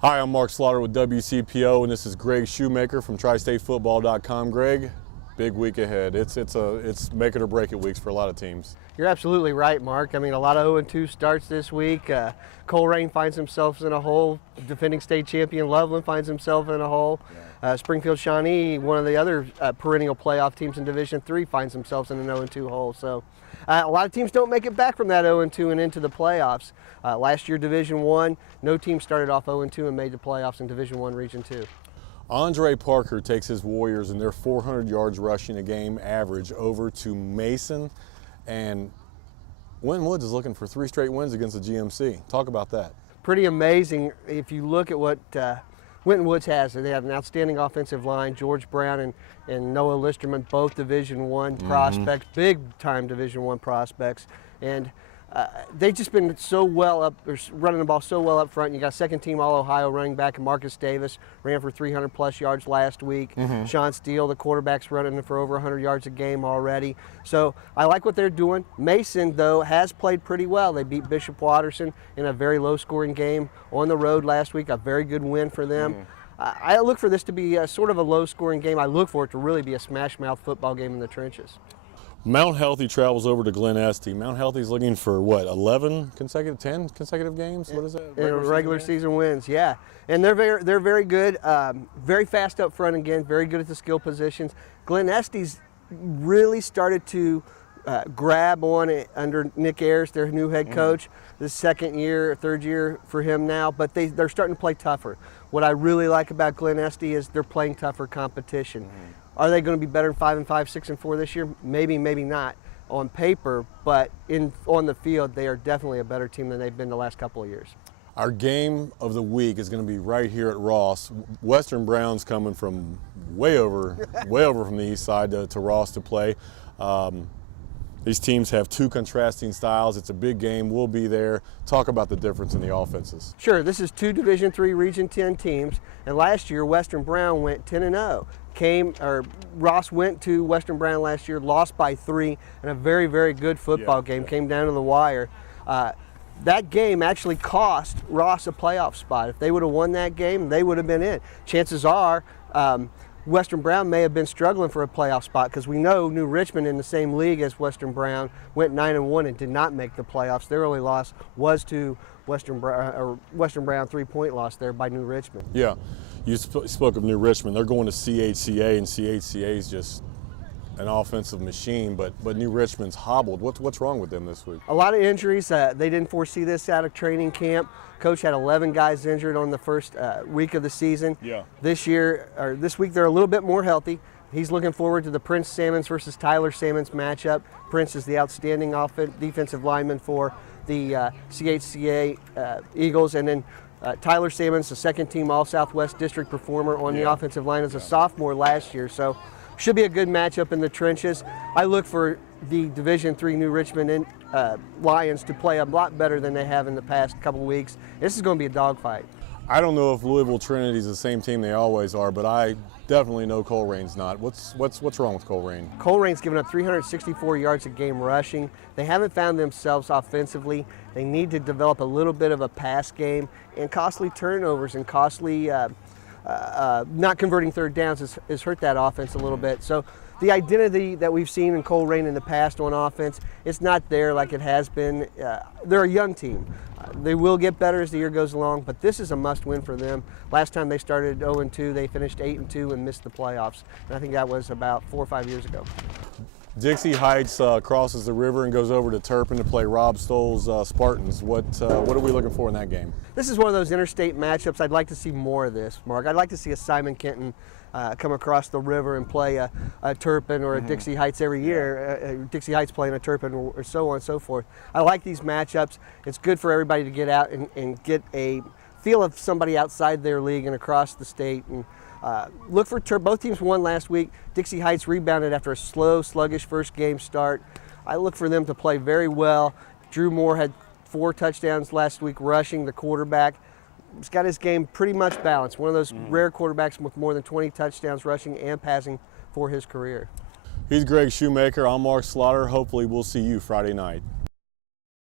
Hi, I'm Mark Slaughter with WCPO, and this is Greg Shoemaker from Tri-StateFootball.com. Greg, big week ahead. It's make it or break it weeks for a lot of teams. You're absolutely right, Mark. I mean, a lot of 0-2 starts this week. Colerain finds themselves in a hole. Defending state champion Loveland finds himself in a hole. Springfield Shawnee, one of the other perennial playoff teams in Division III, finds themselves in an 0-2 hole. So a lot of teams don't make it back from that 0-2 and into the playoffs. Last year, Division I, no team started off 0-2 and made the playoffs in Division I Region II. Andre Parker takes his Warriors and their 400 yards rushing a game average over to Mason, and Glen Woods is looking for 3 straight wins against the GMC. Talk about that. Pretty amazing if you look at what Winton Woods has. They have an outstanding offensive line. George Brown and Noah Listerman, both Division I prospects, big-time Division I prospects. And they've just been so well up, running the ball so well up front. You got second-team All-Ohio running back Marcus Davis, ran for 300-plus yards last week. Sean Steele, the quarterback's running for over 100 yards a game already. So I like what they're doing. Mason, though, has played pretty well. They beat Bishop Watterson in a very low-scoring game on the road last week, a very good win for them. I look for this to be sort of a low-scoring game. I look for it to really be a smash-mouth football game in the trenches. Mount Healthy travels over to Glen Este. Mount Healthy's looking for, what, 10 consecutive games? What is that? Regular season wins, yeah. And they're very good, very fast up front again, very good at the skill positions. Glen Este's really started to grab on it under Nick Ayers, their new head coach. This second year, third year for him now, but they're starting to play tougher. What I really like about Glen Este is they're playing tougher competition. Are they going to be better than 5-5, 6-4 this year? Maybe, maybe not on paper, but on the field, they are definitely a better team than they've been the last couple of years. Our game of the week is going to be right here at Ross. Western Brown's coming from way over from the east side to Ross to play. These teams have 2 contrasting styles. It's a big game. We'll be there. Talk about the difference in the offenses. Sure. This is 2 Division III Region 10 teams, and last year Western Brown went 10-0. Ross went to Western Brown last year, lost by 3, and a very, very good football game. Came down to the wire. That game actually cost Ross a playoff spot. If they would have won that game, they would have been in. Chances are Western Brown may have been struggling for a playoff spot, because we know New Richmond, in the same league as Western Brown, went 9-1 and did not make the playoffs. Their only loss was to Western Brown 3-point loss there by New Richmond. Yeah, you spoke of New Richmond. They're going to CHCA, and CHCA is just an offensive machine, but New Richmond's hobbled. What's wrong with them this week? A lot of injuries. They didn't foresee this out of training camp. Coach had 11 guys injured on the first week of the season. Yeah. This week they're a little bit more healthy. He's looking forward to the Prince Salmons versus Tyler Salmons matchup. Prince is the outstanding defensive lineman for the CHCA Eagles, and then Tyler Salmons, the second-team All-Southwest District performer on the offensive line as a sophomore last year. So should be a good matchup in the trenches. I look for the Division III New Richmond Lions to play a lot better than they have in the past couple weeks. This is going to be a dogfight. I don't know if Louisville Trinity's the same team they always are, but I definitely know Colerain's not. What's wrong with Colerain? Colerain's given up 364 yards a game rushing. They haven't found themselves offensively. They need to develop a little bit of a pass game, and costly turnovers and costly not converting third downs has hurt that offense a little bit. So the identity that we've seen in Colerain in the past on offense, it's not there like it has been. They're a young team. They will get better as the year goes along, but this is a must-win for them. Last time they started 0-2, they finished 8-2 and missed the playoffs. And I think that was about 4 or 5 years ago. Dixie Heights crosses the river and goes over to Turpin to play Rob Stoll's Spartans. What are we looking for in that game? This is one of those interstate matchups. I'd like to see more of this, Mark. I'd like to see a Simon Kenton come across the river and play a Turpin or a Dixie Heights every year. Dixie Heights playing a Turpin or so on and so forth. I like these matchups. It's good for everybody to get out and get a feel of somebody outside their league and across the state. And look for both teams won last week. Dixie Heights rebounded after a slow, sluggish first game start. I look for them to play very well. Drew Moore had 4 touchdowns last week rushing, the quarterback. He's got his game pretty much balanced. One of those rare quarterbacks with more than 20 touchdowns rushing and passing for his career. He's Greg Shoemaker. I'm Mark Slaughter. Hopefully we'll see you Friday night.